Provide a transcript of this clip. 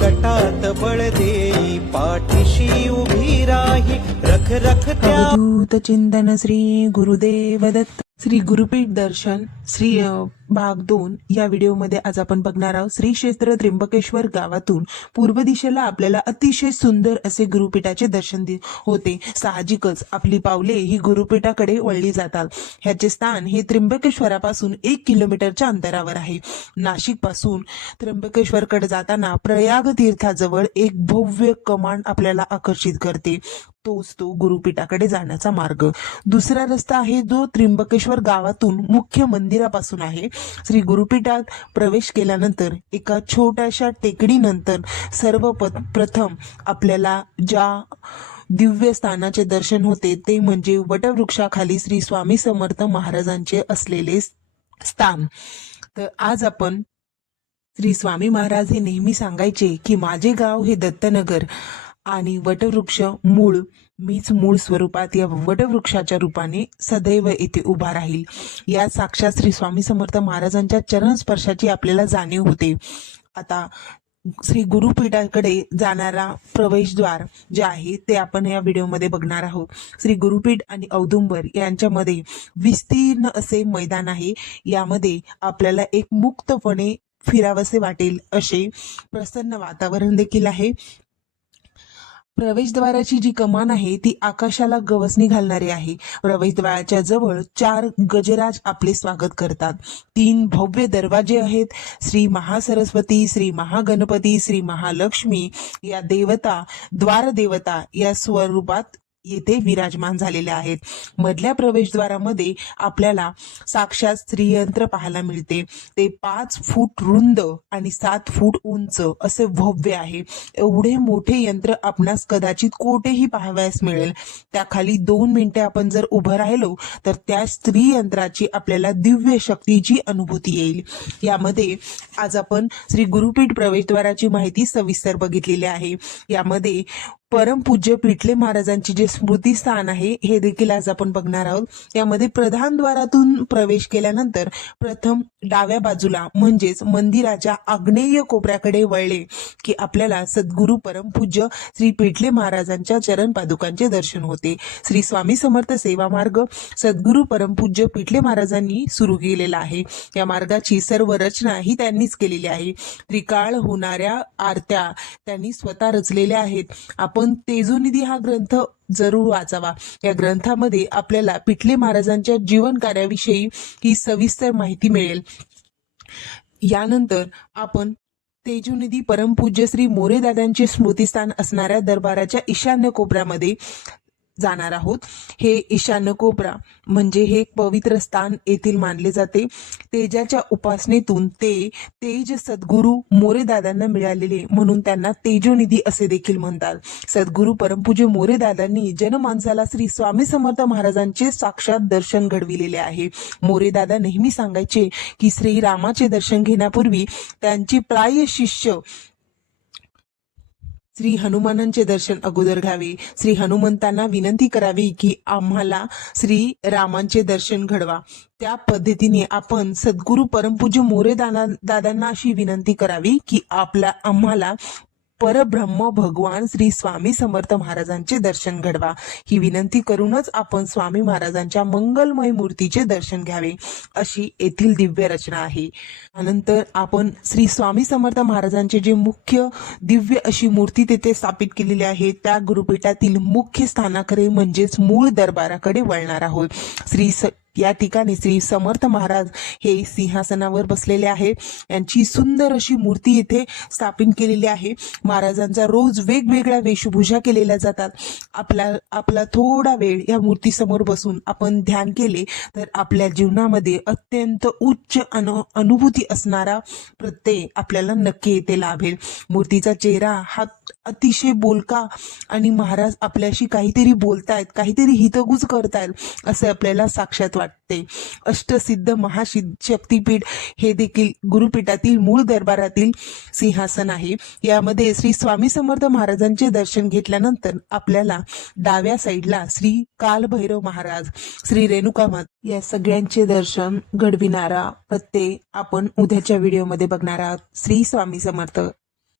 संकटात बळ देई, पाठीशी उभी राही रख रख त्या. अवधूत चिंतन श्री गुरुदेव दत्त. श्री गुरुपीठ दर्शन श्री भाग 2 या व्हिडिओमध्ये आज आपण बघणार आहोत. श्री क्षेत्र त्र्यंबकेश्वर गावातून पूर्व दिशेला आपल्याला अतिशय सुंदर असे गुरुपीठाचे दर्शन होते. साहजिकच आपली पावले ही गुरुपीठाकडे वळली जातात. ह्याचे स्थान हे त्र्यंबकेश्वरापासून 1 किलोमीटरच्या अंतरावर आहे. नाशिक पासून त्र्यंबकेश्वरकडे जाताना प्रयाग तीर्थाजवळ एक भव्य कमान आपल्याला आकर्षित करते. तोच तो गुरुपीठाकडे जाण्याचा मार्ग. दुसरा रस्ता आहे जो त्र्यंबकेश्वर गावातून मुख्य मंदिरापासून आहे. श्री गुरुपीठात प्रवेश केल्यानंतर एका छोट्याशा टेकडीनंतर सर्वप्रथम आपल्याला ज्या दिव्य स्थानाचे दर्शन होते ते म्हणजे वटवृक्षाखाली श्री स्वामी समर्थ महाराजांचे असलेले स्थान. तर आज आपण श्री स्वामी महाराज हे नेहमी सांगायचे की माझे गाव हे दत्तनगर आणि वटवृक्ष मीच मूळ स्वरूपात या वटवृक्षाच्या रूपाने सदैव येथे उभा राहील. या साक्षात श्री स्वामी समर्थ महाराजांच्या चरण स्पर्शाची आपल्याला जाणीव होते. आता श्री गुरुपीठाकडे जाणारा प्रवेशद्वार जे आहे ते आपण या व्हिडिओमध्ये बघणार आहोत. श्री गुरुपीठ आणि औदुंबर यांच्यामध्ये विस्तीर्ण असे मैदान आहे. यामध्ये आपल्याला एक मुक्तपणे फिरावसे वाटेल असे प्रसन्न वातावरण देखील आहे. प्रवेशद्वाराची जी कमान आहे ती आकाशाला गवसणी घालणारी आहे. प्रवेशद्वाराच्या जवळ 4 गजराज आपले स्वागत करतात. 3 भव्य दरवाजे आहेत. श्री महासरस्वती, श्री महागणपती, श्री महालक्ष्मी या देवता, द्वारदेवता या स्वरूपात येथे विराजमान झालेले आहेत. मधल्या प्रवेशद्वारामध्ये आपल्याला साक्षात श्रीयंत्र पाहायला मिळते. ते 5 फूट रुंद आणि 7 फूट उंच असे भव्य आहे. एवढे मोठे यंत्र आपणास कदाचित कोठेही पाहावयास मिळेल. त्याखाली 2 मिनिटे आपण जर उभं राहिलो तर त्या श्रीयंत्राची आपल्याला दिव्य शक्तीची अनुभूती येईल. यामध्ये आज आपण श्री गुरुपीठ प्रवेशद्वाराची माहिती सविस्तर बघितलेली आहे. यामध्ये परमपूज्य पिठले महाराजांची जे स्मृतिस्थान आहे हे देखील आज आपण बघणार आहोत. यामध्ये प्रधान द्वारातून प्रवेश केल्यानंतर प्रथम डाव्या बाजूला म्हणजेच मंदिराच्या आग्नेय कोपऱ्याकडे वळले की आपल्याला सद्गुरु परमपूज्य श्री पिठले महाराजांच्या चरण पादुकांचे दर्शन होते. श्री स्वामी समर्थ सेवा मार्ग सद्गुरु परमपूज्य पिठले महाराजांनी सुरू केलेला आहे. या मार्गाची सर्व रचना ही त्यांनीच केलेली आहे. त्रिकाळ होणाऱ्या आरत्या त्यांनी स्वतः रचलेल्या आहेत. आपण तेजोनिधी हा ग्रंथ जरूर वाचावा. या ग्रंथामध्ये आपल्याला पिठले महाराजांच्या जीवन कार्याविषयी ही सविस्तर माहिती मिळेल. यानंतर आपण तेजोनिधी परमपूज्य श्री मोरेदादांचे स्मृतिस्थान असणाऱ्या दरबाराच्या ईशान्य कोपऱ्यामध्ये जाणार आहोत. हे ईशान्य कोपरा म्हणजे हे पवित्र स्थान येथील मानले जाते. तेजाच्या उपासनेतून ते तेज सद्गुरु मोरेदादांना मिळालेले म्हणून त्यांना तेजोनिधी असे देखील म्हणतात. सद्गुरु परमपूज्य मोरेदादांनी जनमानसाला श्री स्वामी समर्थ महाराजांचे साक्षात दर्शन घडविलेले आहे. मोरेदादा नेहमी सांगायचे की श्रीरामाचे दर्शन घेण्यापूर्वी त्यांचे प्राय शिष्य श्री हनुमानांचे दर्शन अगोदर घ्यावे. श्री हनुमंतांना विनंती करावी की आम्हाला श्री रामांचे दर्शन घडवा. त्या पद्धतीने आपण सद्गुरु परमपूज्य मोरेदादांना अशी विनंती करावी की आम्हाला परब्रह्म भगवान श्री स्वामी समर्थ महाराजांचे दर्शन घडवा. ही विनंती करूनच आपण स्वामी महाराजांच्या मंगलमय मूर्तीचे दर्शन घ्यावे अशी येथील दिव्य रचना आहे. त्यानंतर आपण श्री स्वामी समर्थ महाराजांचे जे मुख्य दिव्य अशी मूर्ती तेथे स्थापित केलेली आहे त्या गुरुपीठातील मुख्य स्थानाकडे म्हणजेच मूळ दरबाराकडे वळणार आहोत. या ठिकाणी श्री समर्थ महाराज हे सिंहासनावर बसलेले आहे. यांची सुंदर अशी मूर्ती येथे स्थापित केलेली आहे. महाराजांचा रोज वेगवेगळ्या वेशभूषा केलेल्या जातात. आपला थोडा वेळ या मूर्तीसमोर बसून आपण ध्यान केले तर आपल्या जीवनामध्ये अत्यंत उच्च अनुभूती असणारा प्रत्यय आपल्याला नक्की येथे लाभेल. मूर्तीचा चेहरा हा अतिशय बोलका आणि महाराज आपल्याशी काहीतरी बोलतायत, काहीतरी हितगुज करतायत असे आपल्याला साक्षात वाटते. अष्टसिद्ध महाशक्तीपीठ हे देखील गुरुपीठातील मूळ दरबारातील सिंहासन आहे. यामध्ये श्री स्वामी समर्थ महाराजांचे दर्शन घेतल्यानंतर आपल्याला डाव्या साईडला श्री कालभैरव महाराज, श्री रेणुका माता या सगळ्यांचे दर्शन घडविणारा प्रत्यय आपण उद्याच्या व्हिडिओमध्ये बघणार आहोत. श्री स्वामी समर्थ.